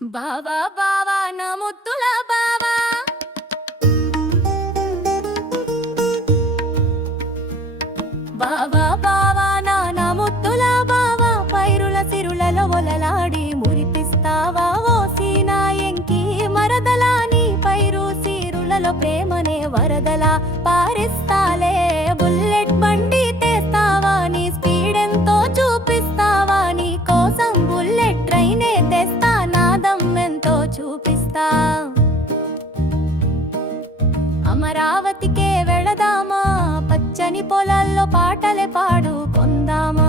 బావా బావా నా ముద్దుల బావా, బావా బావా నా ముద్దుల బావా, పైరుల సిరులలో ఒలలాడి మురిపిస్తావా ఓ సీనా ఎంకి మరదలా, నీ పైరు సిరులలో ప్రేమనే వరదలా పారిస్తాలే. బుల్లెట్ బండి తెస్తావా, నీ స్పీడ్ ఎంతో చూపిస్తావా, నీ కోసం బుల్లెట్ ట్రైనే తెస్తా, నాదం ఎంతో చూపిస్తా. అమరావతికే వెళదామా, పచ్చని పొలాల్లో పాటలే పాడుకొందామా,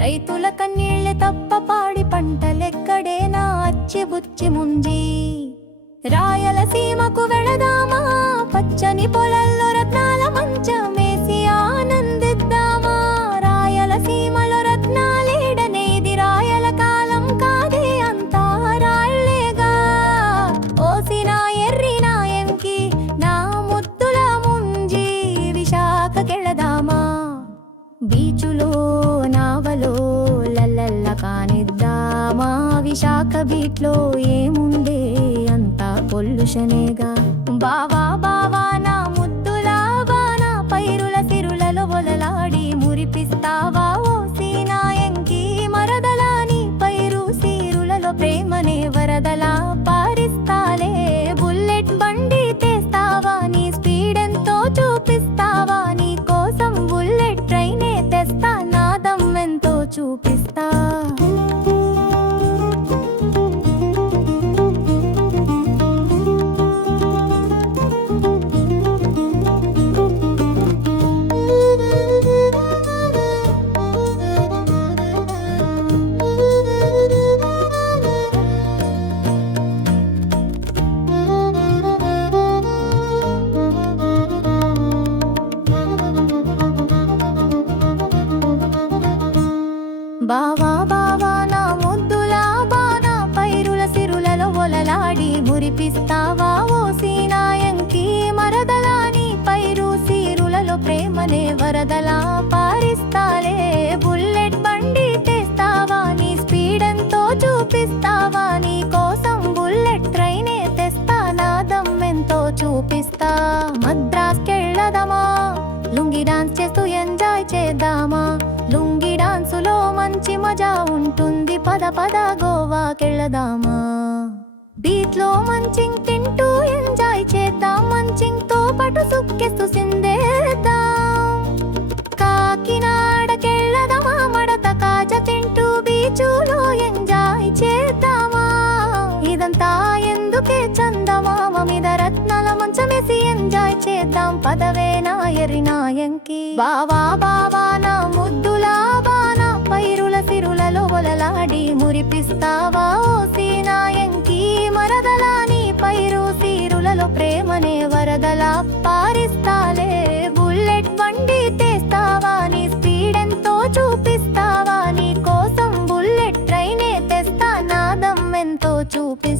రైతుల కన్నీళ్ళే తప్ప పాడి పంటలెక్కడేనా అచ్చి బుచ్చి ముంజి. రాయలసీమకు వెళదామా, పచ్చని పొలాల్లో రత్నాల మంచమేసి ఆనందిద్దామా, రాయలసీమలో రత్నాలేడనేది రాయల కాలం కాదే అంతా రాళ్లేగా. ఓసిన ఎర్రిన ఎంకి నా ముద్దుల ముంజి, విశాఖకెళదామా, బీచులో నావలో లల్లల్ల కానిద్దామా, విశాఖ బీట్లో ఏముందే అంతా పొల్లుషనేగా. బావా బావా నా ముద్దుల బానా, పైరుల సిరులలో ఒలలాడి మురిపిస్తావా ఓ సీనా ఎంకి మరదలా, నీ పైరు సిరులలో ప్రేమనే వరదలా పారిస్తాలే. బుల్లెట్ బండి తెస్తావా, నీ స్పీడ్ ఎంతో చూపిస్తావా, నీ కోసం బుల్లెట్ ట్రైనే తెస్తా, నాదం ఎంతో చూపిస్తా. బావా బావా నా ముద్దుల బానా, పైరుల సిరులలో ఒలలాడి మురిపిస్తావా ఓ సీనా ఎంకి మరదలా, నీ పైరు సిరులలో ప్రేమనే వరదలా పారిస్తాలే. బుల్లెట్ బండి తెస్తావా, నీ స్పీడ్ ఎంతో చూపిస్తావా, నీ కోసం బుల్లెట్ ట్రైనే తెస్తా, నాదం ఎంతో చూపిస్తా. మద్రాస్కెళ్ళదమా, లుంగి డాన్స్ చేస్తూ ఎంజాయ్ చేద్దామా, లుంగి డాన్సులో మంచి మజా ఉంటుంది, పద పద గోవాకెళ్ళదామా, బీచ్లో మంచింగ్ తింటూ ఎంజాయ్ చేద్దాం, మంచింగ్ తో పాటు సుక్కేస్తూ సిందేద్దాం. కాకినాడకెళ్ళదామా, మడత కాజ తింటూ బీచులో ఎంజాయ్ చేద్దామా, ఇదంతా ఎందుకే చందమామ మీద రత్నాల మంచమేసి ఎంజాయ్ చేద్దాం, పదవే నా ఎర్రిన ఎంకి. బావా బావా నా ముద్దుల బానా, పైరుల సిరులలో ఒలలాడి మురిపిస్తావా ఓ సీనా ఎంకి మరదలా, నీ పైరు సిరులలో ప్రేమనే వరదలా పారిస్తాలే. బుల్లెట్ బండి తెస్తావా, నీ స్పీడ్ ఎంతో చూపిస్తావా, నీ కోసం బుల్లెట్ ట్రైనే తెస్తా, నాదం ఎంతో చూపిస్తా.